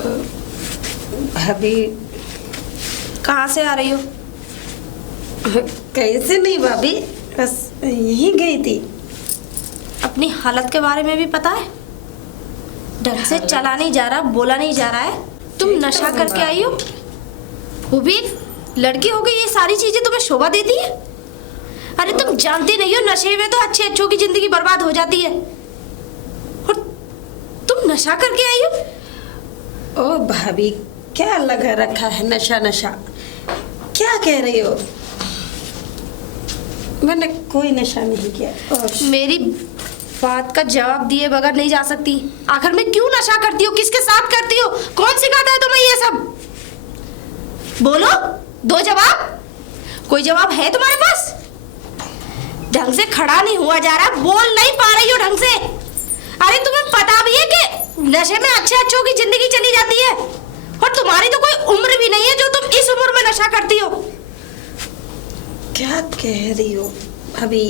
भाभी कहाँ से आ रही हो? कैसे नहीं भाभी, बस यहीं गई थी। अपनी हालत के बारे में भी पता है? ढंग से चला नहीं जा रहा, बोला नहीं जा रहा है। तुम नशा करके आई हो। वो भी लड़की हो गई, ये सारी चीजें तुम्हें शोभा देती है? अरे तुम जानती नहीं हो, नशे में तो अच्छे अच्छों की जिंदगी बर्बाद हो जाती है, और तुम नशा करके आई हो। ओ भाभी, क्या लगा रखा है नशा नशा, क्या कह रही हो? मैंने कोई नशा नहीं किया। मेरी बात का जवाब दिए बगैर नहीं जा सकती। आखिर में क्यों नशा करती हो, किसके साथ करती हो, कौन सिखाता है तुम्हें ये सब? बोलो, दो जवाब। कोई जवाब है तुम्हारे पास? ढंग से खड़ा नहीं हुआ जा रहा, बोल नहीं पा रही हो ढंग से। अरे तुम्हें पता भी है कि नशे में अच्छे अच्छों की जिंदगी चली जाती है, और तुम्हारी तो कोई उम्र भी नहीं है जो तुम इस उम्र में नशा करती हो। क्या कह रही हो भाभी?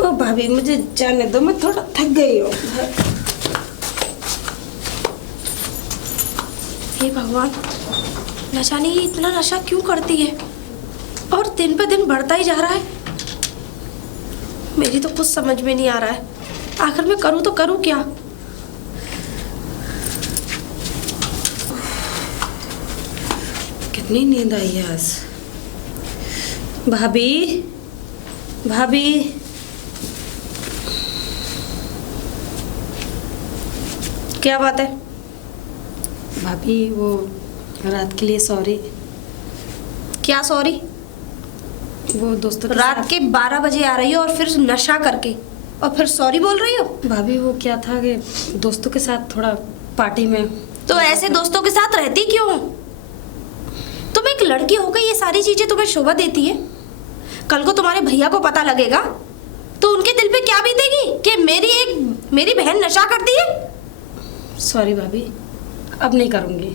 ओ भाभी, मुझे जाने दो, मैं थोड़ा थक गई हूँ। हे भगवान, न जाने ये इतना नशा क्यों करती है, और दिन पे दिन बढ़ता ही जा रहा है। मेरी तो कुछ समझ में नहीं आ रहा है, आखिर मैं करूँ तो करूँ क्या? कितनी नींद आई है आज। भाभी, भाभी, क्या बात है? भाभी वो रात के लिए सॉरी। क्या सॉरी? वो दोस्तों के रात के 12 बजे आ रही हो और फिर नशा करके, और फिर सॉरी बोल रही हो? भाभी वो क्या था कि दोस्तों के साथ थोड़ा पार्टी में। तो ऐसे दोस्तों के साथ रहती क्यों? तुम एक लड़की हो गई, ये सारी चीजें तुम्हें शोभा देती है। कल को तुम्हारे भैया को पता लगेगा तो उनके दिल पे क्या बीतेगी कि मेरी बहन नशा करती है। सॉरी भाभी, अब नहीं करूँगी।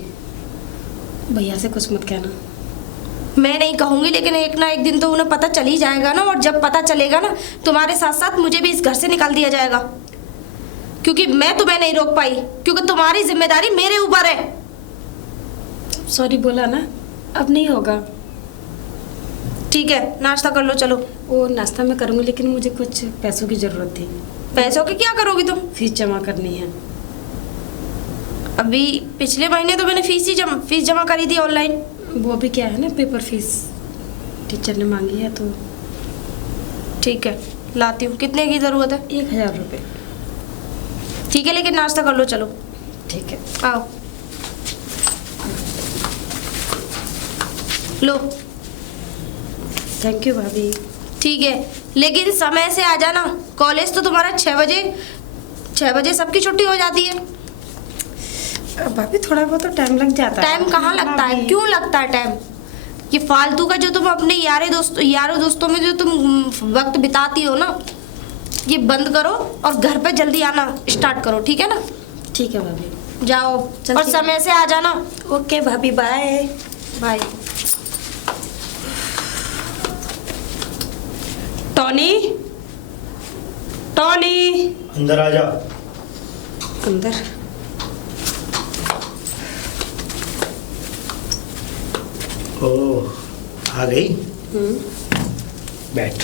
भैया से कुछ मत कहना। मैं नहीं कहूंगी, लेकिन एक ना एक दिन तो उन्हें पता चल ही जाएगा ना, और जब पता चलेगा ना, तुम्हारे साथ साथ मुझे भी इस घर से निकाल दिया जाएगा, क्योंकि मैं तुम्हें नहीं रोक पाई, क्योंकि तुम्हारी जिम्मेदारी मेरे ऊपर है। सॉरी बोला ना, अब नहीं होगा। ठीक है, नाश्ता कर लो, चलो। वो नाश्ता मैं करूँगी, लेकिन मुझे कुछ पैसों की ज़रूरत थी। पैसों की क्या करोगी तुम? फीस जमा करनी है। अभी पिछले महीने तो मैंने फीस जमा करी थी ऑनलाइन। वो अभी क्या है ना, पेपर फीस टीचर ने मांगी है, तो ठीक है, लाती हूँ। कितने की ज़रूरत है? 1000 रुपये। ठीक है, लेकिन नाश्ता कर लो, चलो। ठीक है, आओ, लो। थैंक यू भाभी। ठीक है, लेकिन समय से आ जाना। कॉलेज तो तुम्हारा 6 बजे सबकी छुट्टी हो जाती है। भाभी थोड़ा बहुत तो टाइम लग जाता है। टाइम कहाँ लगता है? क्यों लगता है टाइम? ये फालतू का जो तुम अपने यारों दोस्तों में जो तुम वक्त बिताती हो ना, ये बंद करो और घर पे जल्दी आना स्टार्ट करो, ठीक है ना? ठीक है भाभी, जाओ और समय से आ जाना। ओके भाभी, बाय बाय। टॉनी, टॉनी, अंदर आ जा। अंदर। ओह, आ गई। बैठ।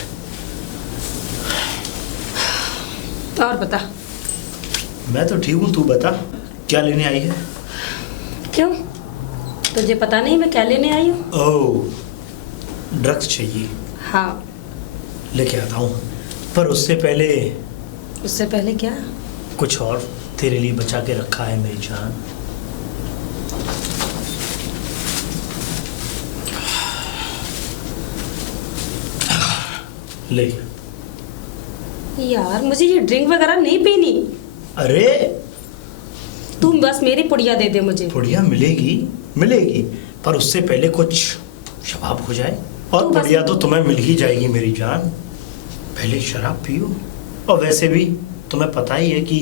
और बता। मैं तो ठीक हूँ, तू बता क्या लेने आई है? क्यों, तुझे पता नहीं मैं क्या लेने आई हूँ? ओह, ड्रग्स चाहिए। हाँ, लेके आता हूँ, पर उससे पहले क्या? कुछ और तेरे लिए बचा के रखा है मेरी जान। ले। यार मुझे ये ड्रिंक वगैरह नहीं पीनी। अरे तुम बस मेरी पुड़िया दे दे मुझे। पुड़िया मिलेगी, पर उससे पहले कुछ शराब हो जाए, और बस- पुड़िया तो तुम्हें मिल ही जाएगी मेरी जान। पहले शराब पियो, और वैसे भी तुम्हें पता ही है कि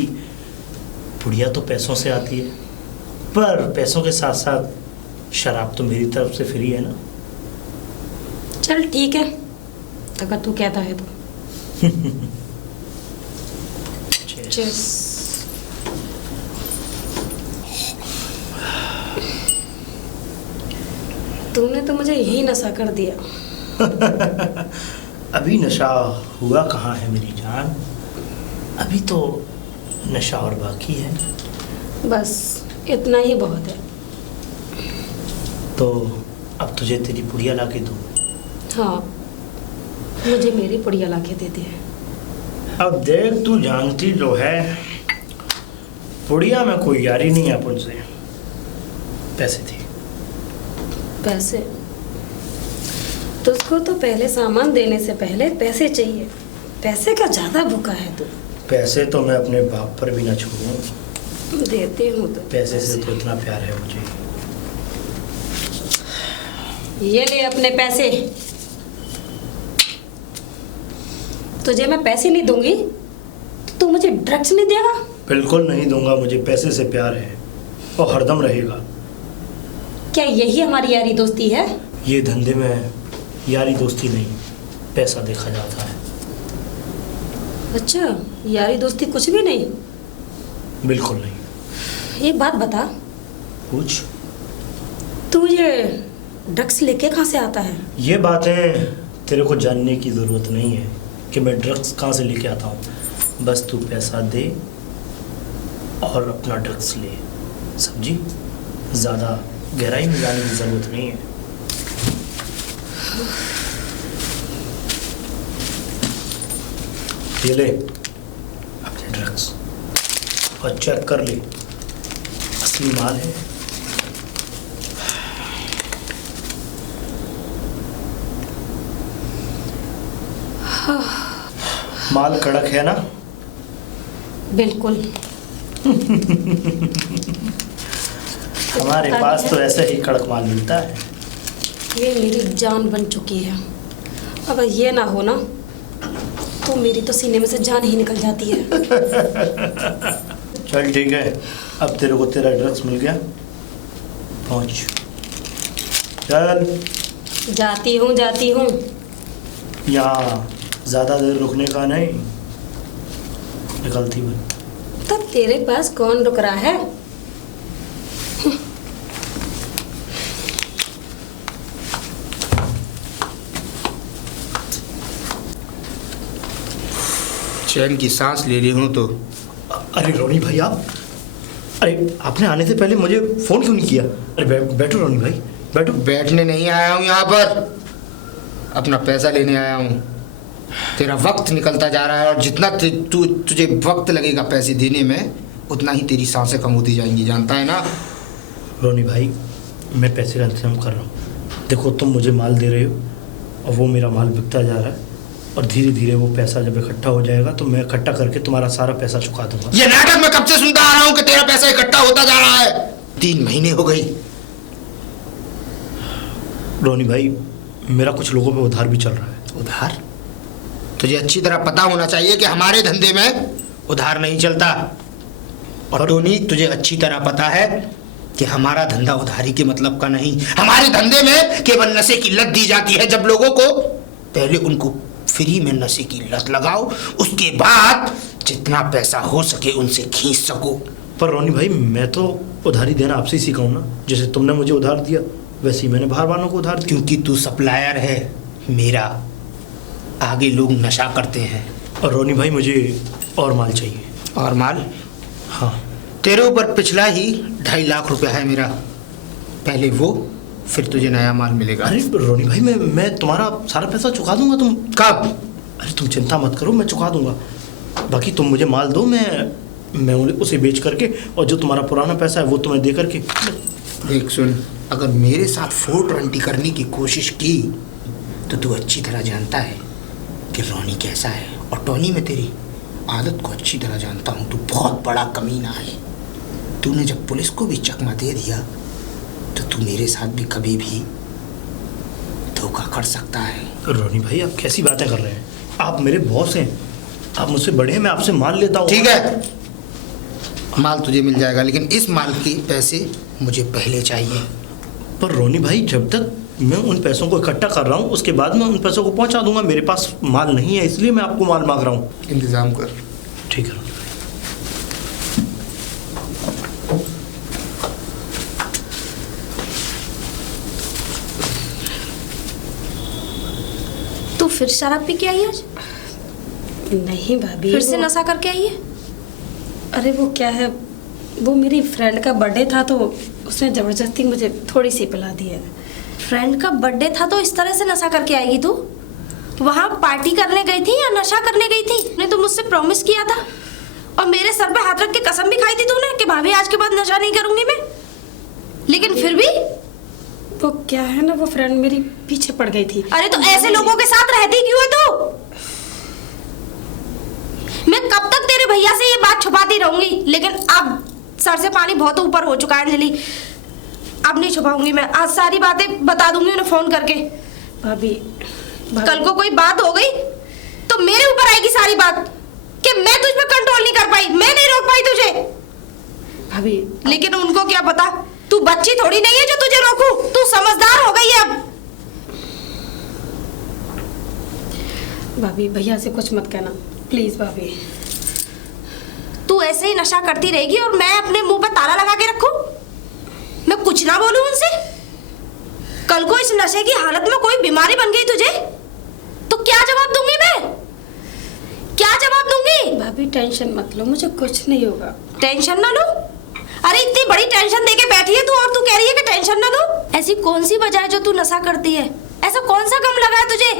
पुड़िया तो पैसों से आती है, पर पैसों के साथ साथ शराब तो मेरी तरफ से फ्री है ना। चल ठीक है, अगर तू कहता है तो। Cheers. तूने तो मुझे यही नशा कर दिया। अभी नशा हुआ कहाँ है मेरी जान, अभी तो नशा और बाकी है। बस इतना ही बहुत है। तो अब तुझे तेरी पुड़िया ला के दूँ? हाँ, मुझे मेरी पुड़िया ला के दे दे। अब देख, तू जानती जो है पुड़िया में कोई यारी नहीं है अपन से। पैसे थे। पैसे? तुझको तो पहले सामान देने से पहले पैसे चाहिए। पैसे का ज्यादा भूखा है तू। पैसे तो मैं अपने बाप पर भी ना छोड़ूं। देती हूँ तो। पैसे से तो इतना प्यार है मुझे। ये ले अपने पैसे। तुझे मैं पैसे नहीं दूंगी तो तू मुझे ड्रग्स नहीं देगा? बिल्कुल नहीं दूंगा, मुझे पैसे से प्यार है और हरदम रहेगा। क्या यही हमारी यारी दोस्ती है? ये धंधे में यारी दोस्ती नहीं, पैसा देखा जाता है। अच्छा, यारी दोस्ती कुछ भी नहीं? बिल्कुल नहीं। एक बात बता, पूछ। तू ये ड्रग्स लेके कहाँ से आता है? ये बातें तेरे को जानने की ज़रूरत नहीं है कि मैं ड्रग्स कहाँ से लेके आता हूँ। बस तू पैसा दे और अपना ड्रग्स ले। समझी? ज़्यादा गहराई में जाने की ज़रूरत नहीं है। ये ले अपने ड्रग्स और चेक कर ले, असली माल है। माल कड़क है ना? बिल्कुल। हमारे पास तो ऐसे ही कड़क माल मिलता है। ये मेरी जान बन चुकी है। अगर ये ना हो ना तो मेरी तो सीने में से जान ही निकल जाती है। चल ठीक है, अब तेरे को तेरा ड्रग्स मिल गया, पहुंच। चल। जाती हूँ। यहाँ ज़्यादा देर रुकने का नहीं, निकलती बन। तो तेरे पास कौन रुक रहा है? चैन की सांस ले रही हूँ तो। अरे रोनी भाई, आप, अरे आपने आने से पहले मुझे फ़ोन क्यों नहीं किया? अरे बैठो रोनी भाई, बैठो। बैठने नहीं आया हूँ यहाँ पर, अपना पैसा लेने आया हूँ। तेरा वक्त निकलता जा रहा है और जितना तुझे वक्त लगेगा पैसे देने में, उतना ही तेरी सांसें कम होती जाएंगी, जानता है ना? रोनी भाई, मैं पैसे का इंतजाम कर रहा हूँ। देखो, तुम मुझे माल दे रहे हो और वो मेरा माल बिकता जा रहा है, और धीरे धीरे वो पैसा जब इकट्ठा हो जाएगा तो मैं इकट्ठा करके तुम्हारा सारा पैसा चुका दूंगा। ये नाटक मैं कब से सुनता आ रहा हूँ कि तेरा पैसा इकट्ठा होता जा रहा है। 3 महीने हो गई। रोनी भाई, मेरा कुछ लोगों पे उधार भी चल रहा है। उधार? तुझे अच्छी तरह पता होना चाहिए कि हमारे धंधे में उधार नहीं चलता। और टोनी, तुझे अच्छी तरह पता है कि हमारा धंधा उधारी के मतलब का नहीं। हमारे धंधे में केवल नशे की लत दी जाती है। जब लोगों को पहले उनको फ्री में नशे की लत लगाओ, उसके बाद जितना पैसा हो सके उनसे खींच सको। पर रोनी भाई, मैं तो उधारी देना आपसे ही सीखा हूं ना। जैसे तुमने मुझे उधार दिया वैसे ही मैंने बाहर वालों को उधार दिया। क्योंकि तू सप्लायर है मेरा, आगे लोग नशा करते हैं। और रोनी भाई, मुझे और माल चाहिए। और माल? हाँ। तेरे ऊपर पिछला ही 2.5 लाख रुपया है मेरा। पहले वो, फिर तुझे नया माल मिलेगा। अरे रोनी भाई, मैं तुम्हारा सारा पैसा चुका दूंगा। तुम कब? अरे तुम चिंता मत करो, मैं चुका दूंगा। बाकी तुम मुझे माल दो, मैं उसे बेच करके, और जो तुम्हारा पुराना पैसा है वो तुम्हें दे करके। देख सुन, अगर मेरे साथ 420 करने की कोशिश की तो तू अच्छी तरह जानता है कि रोनी कैसा है। और टोनी, मैं तेरी आदत को अच्छी तरह जानता हूँ। तू बहुत बड़ा कमीना है। तूने जब पुलिस को भी चकमा दे दिया तो तू मेरे साथ भी कभी भी धोखा कर सकता है। रोनी भाई, आप कैसी बातें कर रहे हैं? आप मेरे बॉस हैं, आप मुझसे बड़े हैं, मैं आपसे माल लेता हूँ। ठीक है, माल तुझे मिल जाएगा, लेकिन इस माल के पैसे मुझे पहले चाहिए। पर रोनी भाई, जब तक मैं उन पैसों को इकट्ठा कर रहा हूँ उसके बाद मैं उन पैसों को पहुँचा दूंगा। मेरे पास माल नहीं है, इसलिए मैं आपको माल मांग रहा हूँ। इंतज़ाम कर। ठीक है रोनी भाई। फिर शराब पी के आई है आज? नहीं भाभी, फिर से वो- नशा करके आई है? अरे वो क्या है, वो मेरी फ्रेंड का बर्थडे था तो उसने ज़बरदस्ती मुझे थोड़ी सी पिला दी है। फ्रेंड का बर्थडे था तो इस तरह से नशा करके आएगी तू? वहाँ पार्टी करने गई थी या नशा करने गई थी? तूने तो मुझसे प्रॉमिस किया था और मेरे सर पे हाथ रख के कसम भी खाई थी तूने कि भाभी आज के बाद नशा नहीं करूंगी मैं। लेकिन फिर भी वो क्या है ना, वो फ्रेंड मेरी पीछे पड़ गई थी। अरे तो ऐसे लोगों के साथ रहती क्यों है तू? मैं कब तक तेरे भैया से ये बात छुपाती रहूंगी, लेकिन अब सर से पानी बहुत ऊपर हो चुका है अंजलि। अब नहीं छुपाऊंगी मैं, आज सारी बातें बता दूंगी उन्हें फोन करके। भाभी, कल को कोई बात हो गई तो मेरे ऊपर आएगी सारी बात कि मैं तुझ पे कंट्रोल नहीं कर पाई, मैं नहीं रोक पाई तुझे। भाभी, लेकिन उनको क्या पता, तू बच्ची थोड़ी नहीं है जो तुझे रोकूं, तू समझदार हो गई है अब। भाभी भैया से कुछ मत कहना प्लीज भाभी। तू ऐसे ही नशा करती रहेगी और मैं अपने मुंह पर ताला लगा के रखूं? मैं कुछ ना बोलूं उनसे? कल को इस नशे की हालत में कोई बीमारी बन गई तुझे तो क्या जवाब दूंगी मैं? क्या जवाब दूंगी? भाभी टेंशन मत लो, मुझे कुछ नहीं होगा। टेंशन ना लो? अरे इतनी बड़ी टेंशन देके बैठी है तू और तू कह रही है कि टेंशन ना लो। ऐसी कौन सी वजह है जो तू नशा करती है? ऐसा कौन सा गम लगा है तुझे?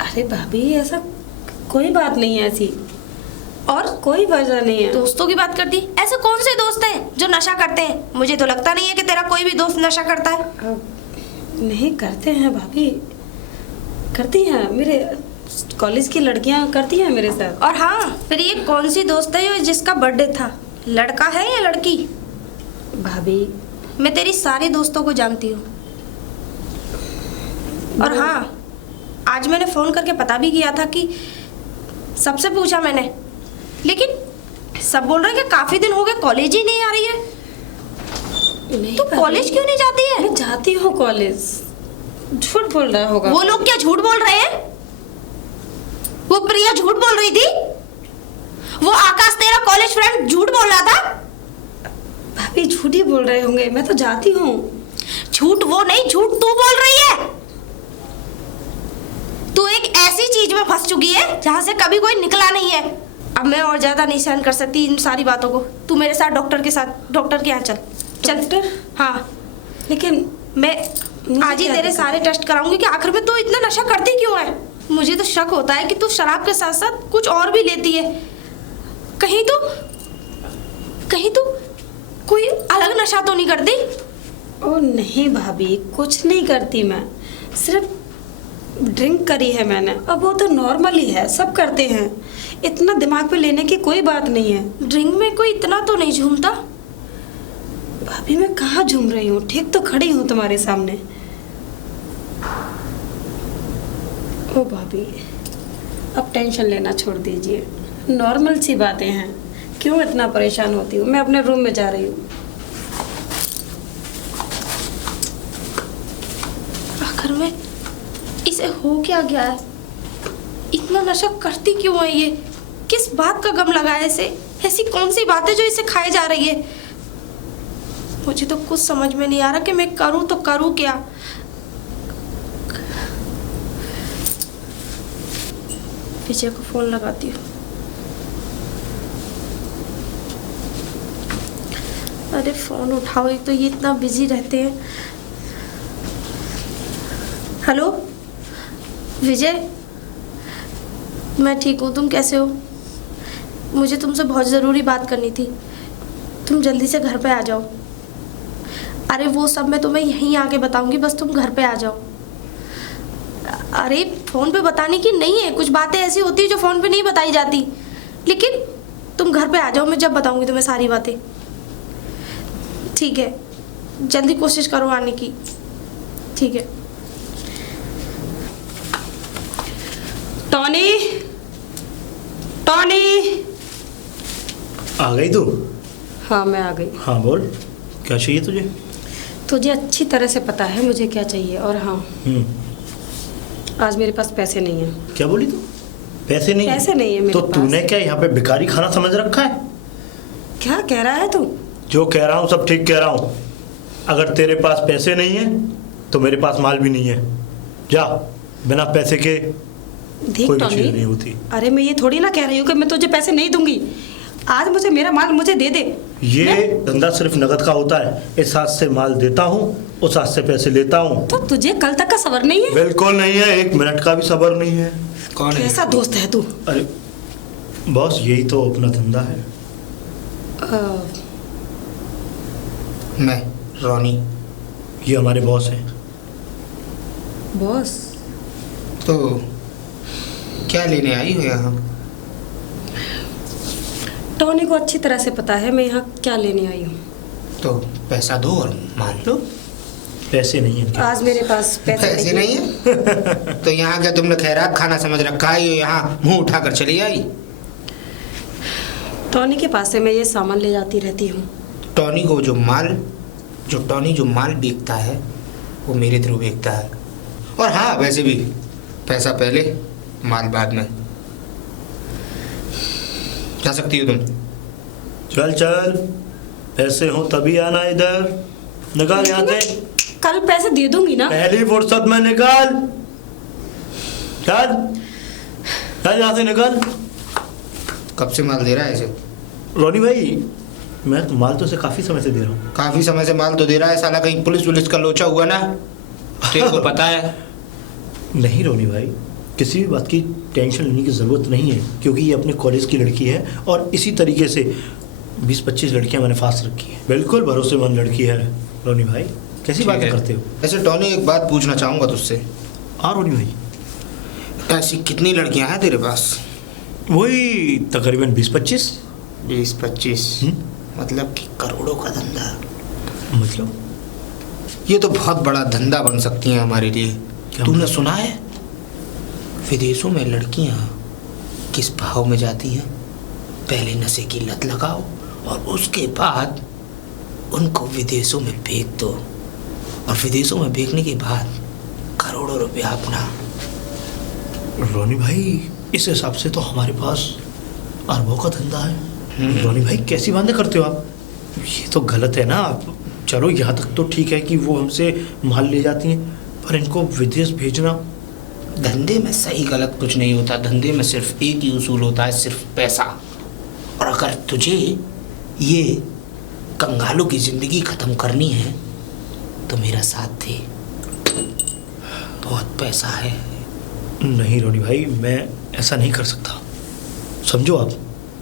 अरे भाभी ऐसा कोई बात नहीं है, ऐसी और कोई वजह नहीं है। दोस्तों की बात करती, ऐसे कौन से दोस्त हैं जो नशा करते हैं? मुझे तो लगता नहीं है कि तेरा कोई भी दोस्त नशा करता है। नहीं करते हैं भाभी, करती हैं, मेरे कॉलेज की लड़कियां करती हैं मेरे साथ। और हाँ, फिर ये कौन सी दोस्त है जो जिसका बर्थडे था? लड़का है या लड़की? भाभी मैं तेरी सारी दोस्तों को जानती हूँ। और हाँ, आज मैंने फोन करके पता भी किया था कि सबसे पूछा मैंने, लेकिन सब बोल रहे हैं कि काफी दिन हो गए कॉलेज ही नहीं आ रही है। नहीं तो भाभी, कॉलेज क्यों नहीं जाती है? मैं जाती हूँ कॉलेज। झूठ बोल रहा होगा वो लोग क्या झूठ बोल रहे हैं? वो प्रिया झूठ बोल रही थी? वो आकाश तेरा कॉलेज फ्रेंड झूठ बोल रहा था? भाभी झूठ ही बोल रहे होंगे, मैं तो जाती हूँ। झूठ वो नहीं, झूठ तू बोल रही है। तू एक ऐसी चीज में फंस चुकी है जहां से कभी कोई निकला नहीं है। अब मैं और ज्यादा नहीं सहन कर सकती इन सारी बातों को। तू मेरे साथ डॉक्टर के यहाँ चल। डॉक्टर? हाँ, लेकिन मैं आज ही क्या तेरे दिक्कत? सारे टेस्ट कराऊंगी कि आखिर में तू इतना नशा करती क्यों है। मुझे तो शक होता है कि तू शराब के साथ साथ कुछ और भी लेती है। कहीं तू कोई अलग नशा तो नहीं करती? ओ नहीं भाभी, कुछ नहीं करती मैं, सिर्फ ड्रिंक करी है मैंने। अब वो तो नॉर्मल ही है, सब करते हैं, इतना दिमाग पे लेने की कोई बात नहीं है। ड्रिंक में कोई इतना तो नहीं झूमता? भाभी मैं कहाँ झूम रही हूँ, ठीक तो खड़ी हूँ तुम्हारे सामने। ओ भाभी अब टेंशन लेना छोड़ दीजिए, नॉर्मल सी बातें हैं, क्यों इतना परेशान होती हूँ। मैं अपने रूम में जा रही हूँ। आखिर में इसे हो क्या गया है? इतना नशा करती क्यों है ये? किस बात का गम लगा है इसे? ऐसी कौन सी बात है जो इसे खाए जा रही है? मुझे तो कुछ समझ में नहीं आ रहा कि मैं करूं तो करूं क्या। विजय को फोन लगाती हूँ। अरे फोन उठाओ, एक तो ये इतना बिजी रहते हैं। हेलो विजय, मैं ठीक हूँ, तुम कैसे हो? मुझे तुमसे बहुत ज़रूरी बात करनी थी, तुम जल्दी से घर पे आ जाओ। अरे वो सब मैं तुम्हें यहीं आके बताऊंगी, बस तुम घर पे आ जाओ। अरे फ़ोन पे बताने की नहीं है, कुछ बातें ऐसी होती है जो फ़ोन पे नहीं बताई जाती, लेकिन तुम घर पे आ जाओ, मैं जब बताऊंगी तुम्हें सारी बातें। ठीक है, जल्दी कोशिश करो आने की। ठीक है। Tony, Tony. आ गई तू? हाँ मैं आ गई। हाँ बोल, क्या चाहिए तुझे? तुझे अच्छी तरह से पता है मुझे क्या चाहिए। और हाँ, आज मेरे पास पैसे नहीं है। क्या बोली तू? पैसे नहीं? पैसे नहीं है मेरे तो पास। तूने क्या यहाँ पे भिखारी खाना समझ रखा है? क्या कह रहा है तू? जो कह रहा हूँ सब ठीक कह रहा हूँ। अगर तेरे पास पैसे नहीं है तो मेरे पास माल भी नहीं है। जा बिना पैसे के देख कोई भी चीज़ नहीं टॉनी, होती। अरे मैं ये थोड़ी ना कह रही हूँ कि मैं तुझे पैसे नहीं दूंगी। आज मुझे मेरा माल मुझे दे दे। ये धंधा सिर्फ नगद का होता है। इस हाथ से माल देता हूँ, उस हाथ से पैसे लेता हूँ। तो तुझे कल तक का सबर नहीं है? बिल्कुल नहीं है, 1 मिनट का भी सबर नहीं है। कौन है? कैसा दोस्त है तू? अरे बॉस, यही तो अपना धंधा है। मैं रोनी। ये हमारे बॉस हैं। बॉस? तो क्या लेने आई हो यहाँ? टॉनी को अच्छी तरह से पता है मैं यहाँ क्या लेने आई हूँ। तो पैसा दो और मान लो। पैसे नहीं है। आज मेरे पास पैसे नहीं है? तो यहाँ क्या तुमने खैरात खाना समझ रखा है? ये यहाँ मुंह उठाकर चली आई। टॉनी के पास से मैं ये सामान ले जाती रहती हूँ। टॉनी जो माल बेचता है वो मेरे थ्रू बेचता है। और हाँ, वैसे भी पैसा पहले माल बाद में। जा सकती हो तुम। चल चल, पैसे हो तभी आना इधर। निकाल यहाँ से। कल पैसे दे दूंगी ना। पहली फुर्सत में निकाल। चल चल, यहाँ से निकल। कब से माल दे रहा है इसे? रोनी भाई, मैं तो माल तो से काफी समय से दे रहा हूँ। काफी समय से माल तो दे रहा है। साला कहीं पुलिस का लोचा हुआ ना? तेरे को पता है? नहीं रोनी भाई, किसी भी बात की टेंशन लेने की ज़रूरत नहीं है, क्योंकि ये अपने कॉलेज की लड़की है और इसी तरीके से 20-25 लड़कियां मैंने फास्ट रखी है। बिल्कुल भरोसेमंद लड़की है। रोनी भाई, कैसी बातें करते हो? ऐसे टॉनी, एक बात पूछना चाहूँगा तुझसे। हाँ रोनी भाई। ऐसी कितनी लड़कियां हैं तेरे पास? वही तकरीबन 20-25। 20-25? मतलब कि करोड़ों का धंधा। मतलब ये तो बहुत बड़ा धंधा बन सकती है हमारे लिए। तूने सुना है विदेशों में लड़कियां किस भाव में जाती हैं? पहले नशे की लत लगाओ और उसके बाद उनको विदेशों में बेच दो, और विदेशों में बेचने के बाद करोड़ों रुपया अपना। रोनी भाई, इस हिसाब से तो हमारे पास अरबों का धंधा है। रोनी भाई, कैसी बातें करते हो आप? ये तो गलत है ना। चलो यहाँ तक तो ठीक है कि वो हमसे माल ले जाती हैं, पर इनको विदेश भेजना। धंधे में सही गलत कुछ नहीं होता। धंधे में सिर्फ एक ही उसूल होता है, सिर्फ पैसा। और अगर तुझे ये कंगालों की जिंदगी खत्म करनी है तो मेरा साथ दे। बहुत पैसा है। नहीं रोनी भाई, मैं ऐसा नहीं कर सकता, समझो आप।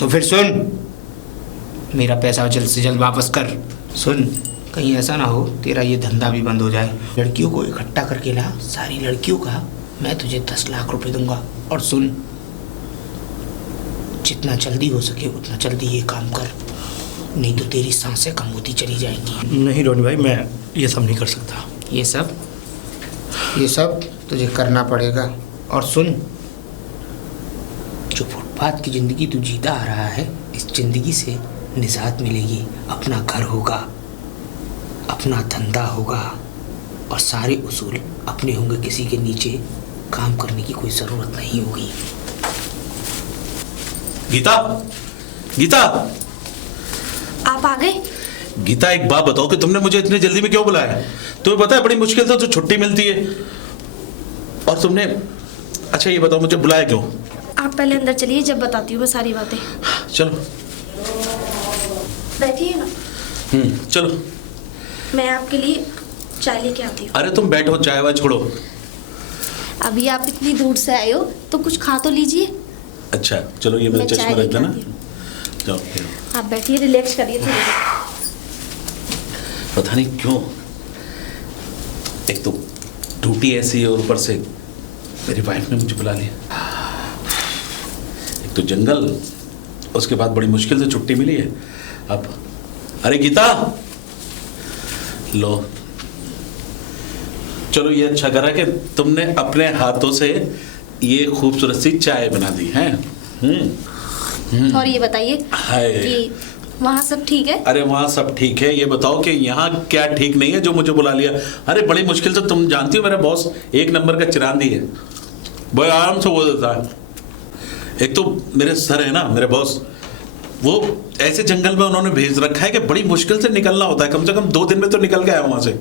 तो फिर सुन, मेरा पैसा जल्द से जल्द वापस कर। सुन, कहीं ऐसा ना हो तेरा ये धंधा भी बंद हो जाए। लड़कियों को इकट्ठा करके ला, सारी लड़कियों का मैं तुझे 10 लाख रुपए दूंगा। और सुन, जितना जल्दी हो सके उतना जल्दी ये काम कर, नहीं तो तेरी सांसें कम होती चली जाएंगी। नहीं रोनी भाई, मैं ये सब नहीं कर सकता। ये सब तुझे करना पड़ेगा। और सुन, जो फुटपाथ की जिंदगी तू जीता आ रहा है, इस जिंदगी से निजात मिलेगी। अपना घर होगा, अपना धंधा होगा, और सारे उसूल अपने होंगे। किसी के नीचे काम करने की कोई ज़रूरत नहीं होगी। गीता, गीता, आप आ गए? गीता, एक बात बताओ कि तुमने मुझे इतनी जल्दी में क्यों बुलाया? तुम्हें पता है बड़ी मुश्किल से तो छुट्टी मिलती है, और तुमने, अच्छा ये बताओ मुझे बुलाया क्यों? आप पहले अंदर चलिए, जब बताती हूँ मैं सारी बातें। चलो बैठिए ना, चलो। मैं आपके लिए चाय लेके आती हूँ। अरे तुम बैठो, चाय वाय छोड़ो। अभी आप इतनी दूर से आए हो तो कुछ खा तो लीजिए। अच्छा चलो, ये मेरा मैं चश्मा चाय रख लेके देना। आती हूँ। जाओ। आप बैठिए, रिलैक्स करिए थोड़ी देर। पता नहीं क्यों, एक तो ड्यूटी ऐसी है और ऊपर से मेरी वाइफ ने मुझे बुला लिया। एक तो जंगल, उसके बाद बड़ी मुश्किल से छुट्टी मिली है। अब अरे गीता, लो, चलो ये अच्छा करा कि तुमने अपने हाथों से ये खूबसूरत सी चाय बना दी है। और ये बताइए हाय। कि वहाँ सब ठीक है? अरे वहाँ सब ठीक है। ये बताओ कि यहाँ क्या ठीक नहीं है जो मुझे बुला लिया? अरे बड़ी मुश्किल से, तुम जानती हो मेरा बॉस 1 नंबर का चिरांदी है, बड़े आराम से बोल देता है। एक तो मेरे सर है ना, मेरे बॉस, वो ऐसे जंगल में उन्होंने भेज रखा है कि बड़ी मुश्किल से निकलना होता है। कम से कम 2 दिन में तो निकल के आया वहाँ से।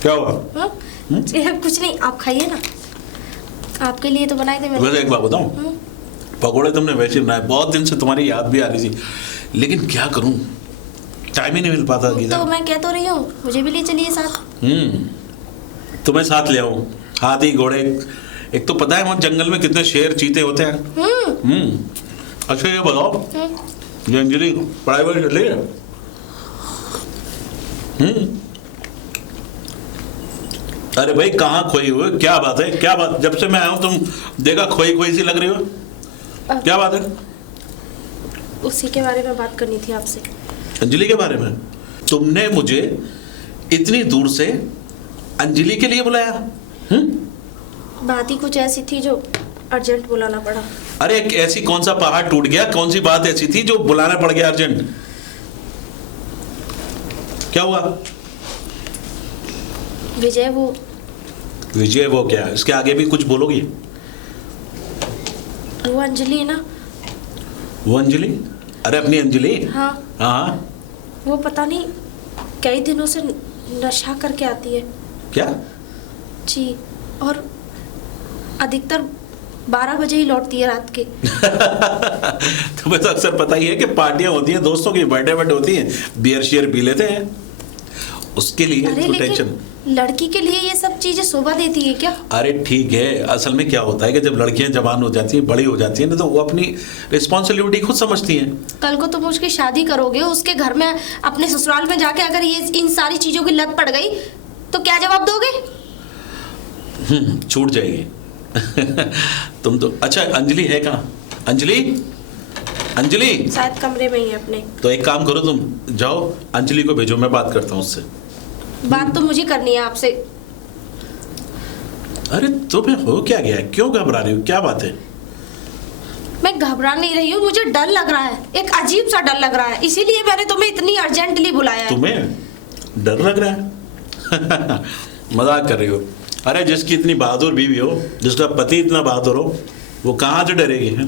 क्या हुआ? कुछ नहीं, आप खाइए ना, आपके लिए तो बनाए थे मैंने। वैसे एक बात बताऊं, पकोड़े तुमने वैसे बनाए, बहुत दिन से तुम्हारी याद भी आ रही थी, लेकिन क्या करूं, टाइम ही नहीं मिल पाता गीता। तो मैं कह तो रही हूँ, मुझे भी ले चलिए साथ। तुम्हें साथ ले आऊं, हाथी घोड़े, एक तो पता है वहाँ जंगल में कितने शेर चीते होते हैं। अच्छा ये बताओ, ये अंजलि पढ़ाई वढ़ाई चल रही है? अरे भाई कहाँ खोई हुए, क्या बात है, क्या बात, जब से मैं आया हूँ तुम देखा खोई खोई सी लग रही हो, क्या बात है? उसी के बारे में बात करनी थी आपसे। अंजलि के बारे में? तुमने मुझे इतनी दूर से अंजलि के लिए बुलाया? बात ही कुछ ऐसी थी जो अर्जेंट बुलाना पड़ा। अरे ऐसी कौन सा पहाड़ टूट गया, कौन सी बात ऐसी थी जो बुलाना पड़ गया अर्जेंट? क्या हुआ? विजय वो क्या, इसके आगे भी कुछ बोलोगी? वो अंजलि है ना। वो अंजलि? अरे अपनी अंजलि? हाँ हाँ। वो पता नहीं कई दिनों से नशा करके आती है। क्या? जी, और अधिकतर 12 बजे ही लौटती है रात के। तुम्हें तो अक्सर पता ही है कि पार्टियां होती हैं, दोस्तों की बर्थडे होती हैं, बियर शेयर पी लेते हैं, उसके लिए अरे तो लेकिन टेंशन। लड़की के लिए ये सब चीजें शोभा देती है क्या? अरे ठीक है, असल में क्या होता है कि जब लड़कियां जवान हो जाती हैं, बड़ी हो जाती हैं ना, तो वो अपनी रिस्पॉन्सिबिलिटी खुद समझती हैं। कल को तुम उसकी शादी करोगे, उसके घर में अपने ससुराल में जाके अगर ये इन सारी चीजों की लत पड़ गई तो क्या जवाब दोगे? छूट जाएगी। तुम तो अच्छा, अंजलि है कहाँ? अंजलि शायद कमरे में ही है अपने। तो एक काम करो, तुम जाओ अंजलि को भेजो, मैं बात करता हूँ उससे। बात तो मुझे करनी है आपसे। अरे तुम्हें हो क्या गया, क्यों घबरा रही हो, क्या बात है? मैं घबरा नहीं रही हूँ, मुझे डर लग रहा है, एक अजीब सा डर लग रहा है, इसीलिए मैंने तुम्हें इतनी अर्जेंटली बुलाया है। तुम्हें डर लग रहा है? मजाक कर रही हो? अरे जिसकी इतनी बहादुर बीवी हो, जिसका पति इतना बहादुर हो, वो कहाँ से डरेगी? है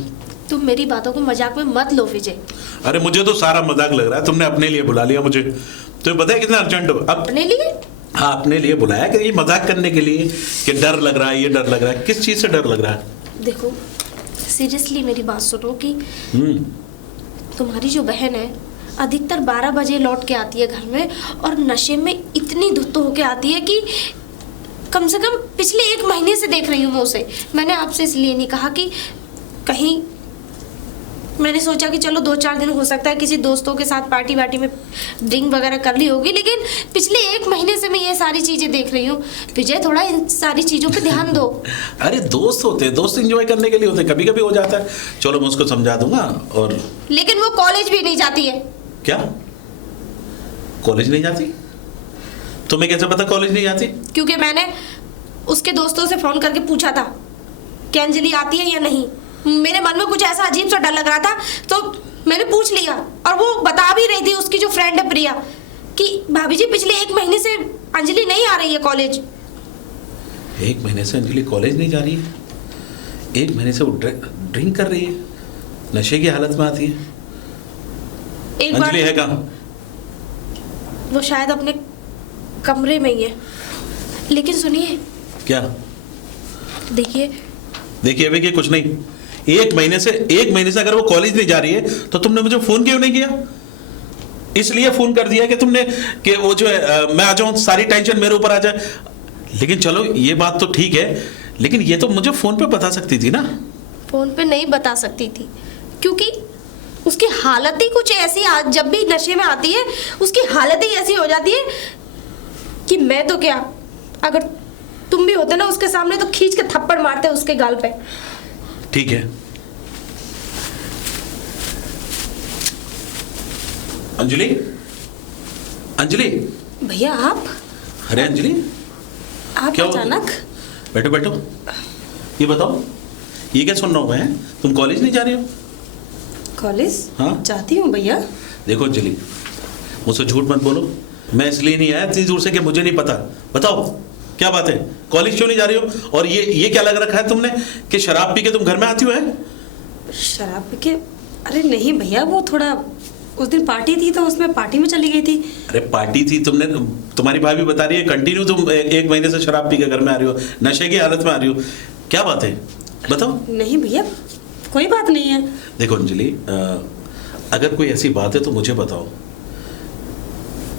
तुम मेरी बातों को मजाक में मत लो विजय। अरे मुझे तो सारा मजाक लग रहा है, तुमने अपने लिए बुला लिया मुझे, तुम्हें पता है कितना अर्जेंट हो? अपने लिए? हाँ अपने लिए बुलाया, कि ये मजाक करने के लिए कि डर लग रहा है, ये डर लग रहा है, किस चीज से डर लग रहा है? देखो सीरियसली मेरी बात सुनो कि तुम्हारी जो बहन है अधिकतर 12 बजे लौट के आती है घर में, और नशे में इतनी धुत होके आती है कि कम से कम पिछले 1 महीने से देख रही हूँ मैं उसे। मैंने आपसे इसलिए नहीं कहा कि कहीं, मैंने सोचा कि चलो 2-4 दिन हो सकता है किसी दोस्तों के साथ पार्टी वार्टी में ड्रिंक वगैरह कर ली होगी, लेकिन पिछले 1 महीने से मैं ये सारी चीजें देख रही हूँ। विजय थोड़ा इन सारी चीजों पे ध्यान दो। अरे दोस्त होते हैं, दोस्त एंजॉय करने के लिए होते हैं, कभी कभी हो जाता है, चलो मैं उसको समझा दूंगा। और लेकिन वो कॉलेज भी नहीं जाती है। क्या कॉलेज नहीं जाती? तुम्हें कैसे पता कॉलेज नहीं जाती? क्योंकि मैंने उसके दोस्तों से फोन करके पूछा था कि अंजलि आती है या नहीं। मेरे मन में कुछ ऐसा अजीब सा डर लग रहा था, तो मैंने पूछ लिया, और वो बता भी रही थी, उसकी जो फ्रेंड है प्रिया, कि भाभी जी पिछले 1 महीने से अंजलि नहीं आ रही है कॉलेज। 1 महीने से अंजलि कॉलेज नहीं जा रही है? 1 महीने से वो ड्रिंक कर रही है, नशे की हालत में आती है? अंजलि है कहाँ? वो शायद अपने कमरे में ही है। लेकिन सुनिए। क्या? देखिए देखिए कुछ नहीं, 1 महीने से अगर वो कॉलेज नहीं जा रही है तो तुमने मुझे फोन क्यों नहीं किया? इसलिए फोन कर दिया कि तुमने, कि वो जो है मैं आ जाऊं, सारी टेंशन मेरे ऊपर आ जाए। लेकिन चलो ये बात तो ठीक है, लेकिन ये तो मुझे फोन पे बता सकती थी ना। फोन पे नहीं बता सकती थी क्योंकि उसकी हालत ही कुछ ऐसी, जब भी नशे में आती है उसकी हालत ही ऐसी हो जाती है कि मैं तो क्या, अगर तुम भी होते ना उसके सामने तो खींच के थप्पड़ मारते उसके गाल पे। ठीक है अंजलि भैया आप? अरे अंजलि आप क्या हुआ? अचानक? बैठो, ये बताओ, ये क्या सुन रहा हूँ मैं? तुम कॉलेज नहीं जा रही हो? कॉलेज? हाँ? जाती हूँ भैया। देखो अंजलि, मुझसे झूठ मत बोलो, मैं इसलिए नहीं आया इतनी दूर से कि मुझे नहीं पता। बताओ क्या बात है, कॉलेज क्यों नहीं जा रही हो? और ये क्या लग रखा है तुमने कि शराब पी के तुम घर में आती हो? है शराब पी के? अरे नहीं भैया, वो थोड़ा उस दिन पार्टी थी तो उसमें पार्टी में चली गई थी। अरे पार्टी थी, तुम्हारी भाभी बता रही है कंटिन्यू तुम 1 महीने से शराब पी के घर में आ रही हो, नशे की हालत में आ रही हो, क्या बात है बताओ। नहीं भैया कोई बात नहीं है। देखो अंजलि, अगर कोई ऐसी बात है तो मुझे बताओ,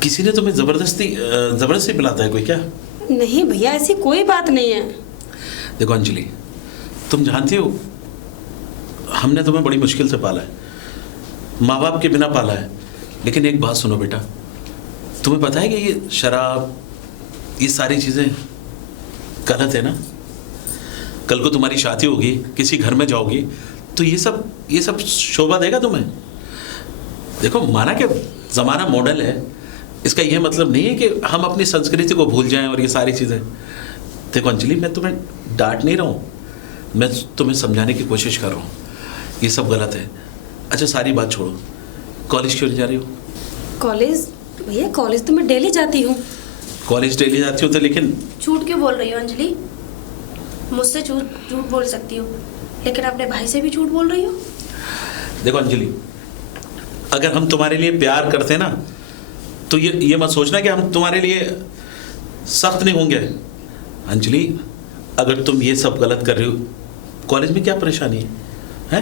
किसी ने तुम्हें जबरदस्ती पिलाता है कोई क्या? नहीं भैया ऐसी कोई बात नहीं है। देखो अंजलि, तुम जानती हो हमने तुम्हें बड़ी मुश्किल से पाला है, माँ बाप के बिना पाला है, लेकिन एक बात सुनो बेटा, तुम्हें पता है कि ये शराब, ये सारी चीज़ें गलत है ना? कल को तुम्हारी शादी होगी, किसी घर में जाओगी तो ये सब शोभा देगा तुम्हें? देखो माना कि ज़माना मॉडल है, इसका ये मतलब नहीं है कि हम अपनी संस्कृति को भूल जाएं और ये सारी चीज़ें। देखो अंजलि, मैं तुम्हें डांट नहीं रहा हूँ, मैं तुम्हें समझाने की कोशिश कर रहा हूँ, ये सब गलत है। अच्छा सारी बात छोड़ो, कॉलेज क्यों नहीं जा रही हो? कॉलेज भैया, कॉलेज तो मैं डेली जाती हूँ। कॉलेज डेली जाती हो तो लेकिन झूठ क्यों बोल रही हो अंजलि? मुझसे झूठ बोल सकती हो, लेकिन अपने भाई से भी झूठ बोल रही हो। देखो अंजलि, अगर हम तुम्हारे लिए प्यार करते ना तो ये मत सोचना कि हम तुम्हारे लिए सख्त नहीं होंगे। अंजलि, अगर तुम ये सब गलत कर रही हो, कॉलेज में क्या परेशानी है?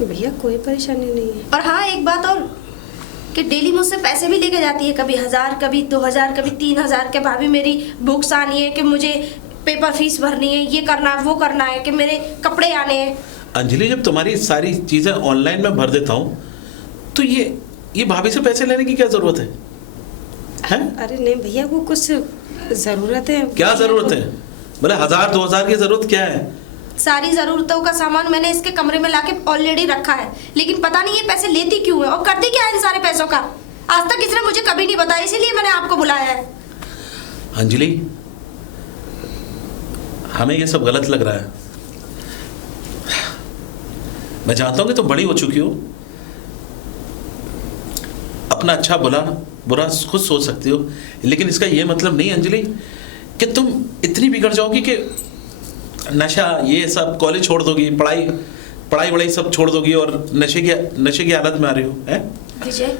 भैया कोई परेशानी नहीं है। और हाँ एक बात और, कि डेली मुझसे पैसे भी लेके जाती है, कभी 1000, कभी 2000, कभी 3000 के। भाभी मेरी बुक्स आनी है कि मुझे पेपर फीस भरनी है, ये करना है वो करना है, कि मेरे कपड़े आने हैं। अंजलि, जब तुम्हारी सारी चीज़ें ऑनलाइन में भर देता हूँ तो ये भाभी से पैसे लेने की क्या ज़रूरत है? अरे नहीं भैया, वो कुछ ज़रूरत है। क्या ज़रूरत है? बोले 1000-2000 की ज़रूरत क्या है? सारी ज़रूरतों का सामान मैंने इसके कमरे में लाके ऑलरेडी रखा है, लेकिन पता नहीं ये पैसे लेती क्यों है और करती क्या है इन सारे पैसों का। आज तक इसने मुझे कभी नहीं बताया, इसीलिए मैंने आपको बुलाया है। अंजलि, हमें ये सब गलत लग रहा है। मैं जानता हूं कि तुम बड़ी हो चुकी हो, अपना अच्छा बुरा खुद सोच सकती हो, लेकिन इसका ये मतलब नहीं अंजलि कि तुम इतनी बिगड़ जाओगी कि नशा, ये सब, कॉलेज छोड़ दोगी, पढ़ाई सब छोड़ दोगी और नशे की हालत में आ रही हो। हैं विजय,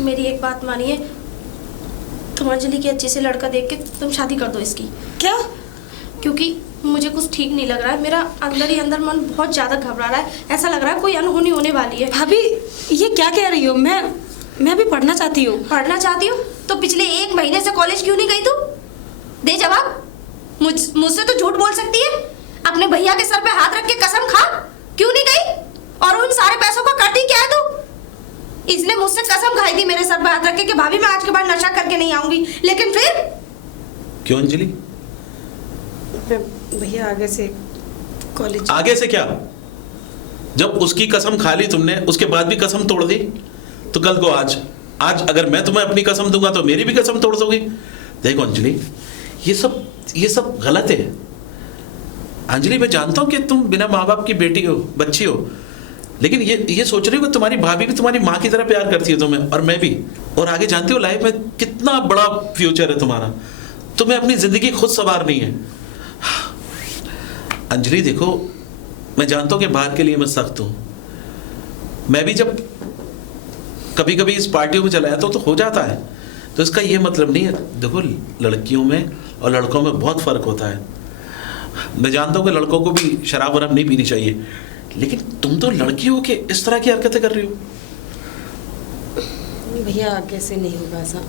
मेरी एक बात मानिए, तुम अंजलि की अच्छे से लड़का देख के तुम शादी कर दो इसकी। क्या? क्योंकि मुझे कुछ ठीक नहीं लग रहा है, मेरा अंदर ही अंदर मन बहुत ज़्यादा घबरा रहा है, ऐसा लग रहा है कोई अनहोनी होने वाली है। भाभी ये क्या कह रही हो? मैं भी पढ़ना चाहती हूँ। पढ़ना चाहती हूँ तो पिछले 1 महीने से कॉलेज क्यों नहीं गई तू? दे जवाब। मुझसे तो झूठ बोल सकती है, अपने भैया के सर पे हाथ रख के कसम खा, क्यों नहीं गई? और उन सारे पैसों को करती क्या है तू? इसने मुझसे कसम खाई थी मेरे सर पे हाथ रख के कि भाभी मैं आज के बाद नशा करके नहीं आऊंगी, लेकिन फिर क्यों अंजलि? भैया आगे से कॉलेज। आगे से क्या? जब उसकी कसम खा ली तुमने, उसके बाद भी कसम तोड़ दी, तो कल को आज अगर मैं तुम्हें अपनी कसम दूंगा तो मेरी भी कसम तोड़ दोगी। देखो अंजलि, ये सब गलत है। अंजलि, मैं जानता हूं कि तुम बिना माँ बाप की बेटी हो, बच्ची हो, लेकिन ये सोच रही हो कि तुम्हारी भाभी भी तुम्हारी माँ की तरह प्यार करती है तुम्हें, और मैं भी। और आगे जानती हो लाइफ में कितना बड़ा फ्यूचर है तुम्हारा, तुम्हें अपनी जिंदगी खुद संवारनी है। अंजलि देखो, मैं जानता हूं कि बाहर के लिए मैं सख्त हूं, मैं भी जब कभी कभी इस पार्टियों में चला जाता हूं तो हो जाता है, तो इसका ये मतलब नहीं है। देखो, लड़कियों में और लड़कों में बहुत फर्क होता है। मैं जानता हूं कि लड़कों को भी शराब वराब नहीं पीनी चाहिए, लेकिन तुम तो लड़की हो के इस तरह की हरकतें कर रही हो। भैया आगे से नहीं होगा ऐसा।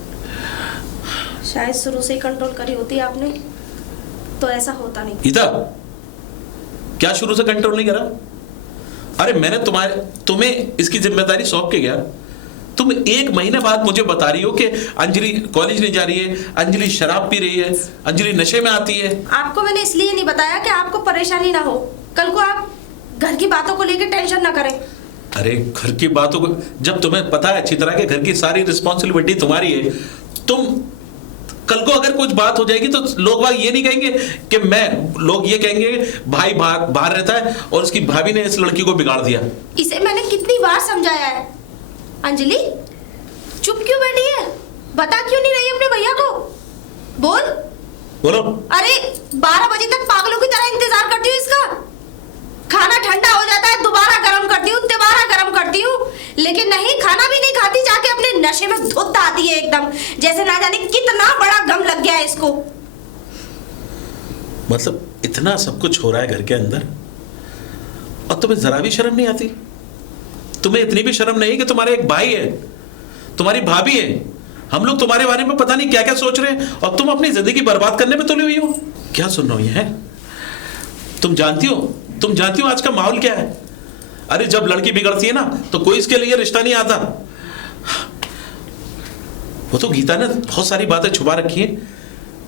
शायद शुरू से ही कंट्रोल करी होती आपने तो ऐसा होता नहीं। गीता, क्या शुरू से कंट्रोल नहीं करा? अरे मैंने तुम्हें इसकी जिम्मेदारी सौंप के गया, तुम 1 महीने बाद मुझे बता रही हो कि अंजलि कॉलेज नहीं जा रही है, अंजलि शराब पी रही है, अंजलि नशे में आती है। आपको मैंने इसलिए नहीं बताया कि आपको परेशानी ना हो, कल को आप घर की बातों को लेकर टेंशन ना करें। अरे घर की बातों को, जब तुम्हें पता है अच्छी तरह के घर की सारी रिस्पॉन्सिबिलिटी तुम्हारी है, तुम कल को अगर कुछ बात हो जाएगी तो लोग बाग ये नहीं कहेंगे कि लोग ये कहेंगे भाई बाहर रहता है और उसकी भाभी ने इस लड़की को बिगाड़ दिया। इसे मैंने कितनी बार समझाया है। अंजलि चुप क्यों बैठी है? बता क्यों नहीं रही अपने भैया को? बोलो। अरे 12 बजे तक पागलों की तरह इंतजार करती हूँ इसका। खाना ठंडा हो जाता है, दोबारा गर्म करती हूँ, लेकिन नशे में धुत आती है एकदम, जैसे ना जाने कितना बड़ा गम लग गया है इसको। मतलब इतना सब कुछ हो रहा है घर के अंदर और तुम्हें जरा भी शर्म नहीं आती? तुम्हें इतनी भी शर्म नहीं कि तुम्हारे एक भाई है, तुम्हारी भाभी है, हम लोग तुम्हारे बारे में पता नहीं क्या क्या सोच रहे हैं और तुम अपनी जिंदगी बर्बाद करने में तुली हुई हो? क्या सुन रहा हूं ये है? तुम जानती हो आज का माहौल क्या है? अरे जब लड़की बिगड़ती है ना तो कोई इसके लिए रिश्ता नहीं आता। वो तो गीता ने बहुत सारी बातें छुपा रखी है,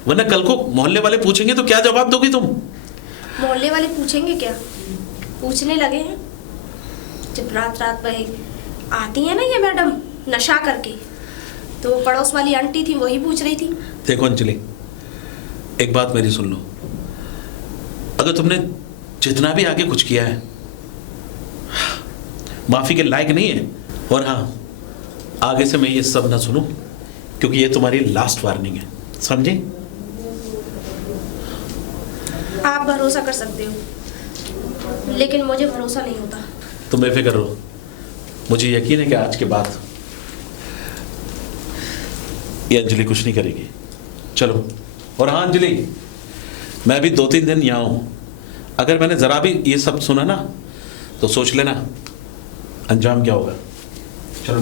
वरना कल को मोहल्ले वाले पूछेंगे तो क्या जवाब दोगी तुम? मोहल्ले वाले पूछेंगे क्या? पूछने लगे हैं। जब रात रात में आती है ना ये मैडम नशा करके, तो पड़ोस वाली आंटी थी वही पूछ रही थी। देखो अंजलि, एक बात मेरी सुन लो, अगर तुमने जितना भी आगे कुछ किया है माफी के लायक नहीं है। और हाँ, आगे से मैं ये सब ना सुनूं, क्योंकि ये तुम्हारी लास्ट वार्निंग है, समझे? आप भरोसा कर सकते हो, लेकिन मुझे भरोसा नहीं होता। तुम बेफिक्र रहो, मुझे यकीन है कि आज के बाद ये अंजलि कुछ नहीं करेगी। चलो। और हाँ अंजलि, मैं अभी 2-3 दिन यहाँ हूं, अगर मैंने जरा भी ये सब सुना ना तो सोच लेना अंजाम क्या होगा। चलो।